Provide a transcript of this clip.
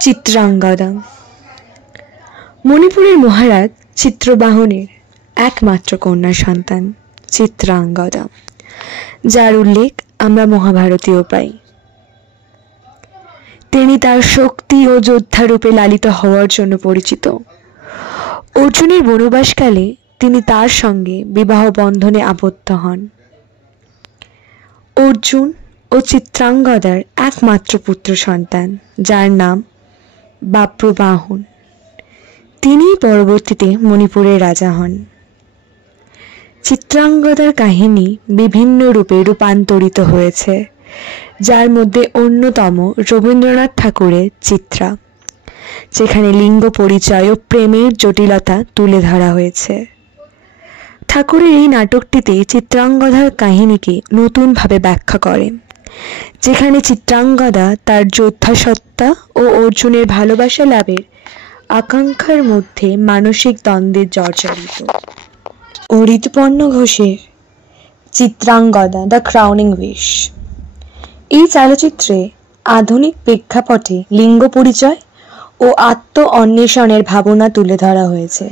চিত্রাঙ্গদা। মণিপুরের মহারাজ চিত্রবাহনের একমাত্র কন্যা সন্তান চিত্রাঙ্গদা, যার উল্লেখ আমরা মহাভারতেও পাই। তিনি তার শক্তি ও যোদ্ধা রূপে লালিত হওয়ার জন্য পরিচিত। অর্জুনের বনবাসকালে তিনি তার সঙ্গে বিবাহ বন্ধনে আবদ্ধ হন। অর্জুন ও চিত্রাঙ্গদার একমাত্র পুত্র সন্তান, যার নাম বাব্রুবাহন। তিনি পরবর্তীতে মণিপুরের রাজা হন। চিত্রাঙ্গদার কাহিনী বিভিন্ন রূপে রূপান্তরিত হয়েছে, যার মধ্যে অন্যতম রবীন্দ্রনাথ ঠাকুরের চিত্রা, যেখানে লিঙ্গ পরিচয় ও প্রেমের জটিলতা তুলে ধরা হয়েছে। ঠাকুরের এই নাটকটিতে চিত্রাঙ্গদার কাহিনীকে নতুনভাবে ব্যাখ্যা করে, যেখানে চিত্রাঙ্গদা তার যোদ্ধাসত্তা ও অর্জুনের ভালোবাসা লাভের আকাঙ্ক্ষার মধ্যে মানসিক দ্বন্দ্বে জর্জরিত। ঋতুপর্ণ ঘোষের চিত্রাঙ্গদা দ্য ক্রাউনিং উইশ এই চলচ্চিত্রে আধুনিক প্রেক্ষাপটে লিঙ্গ পরিচয় ও আত্ম অন্বেষণের ভাবনা তুলে ধরা হয়েছে।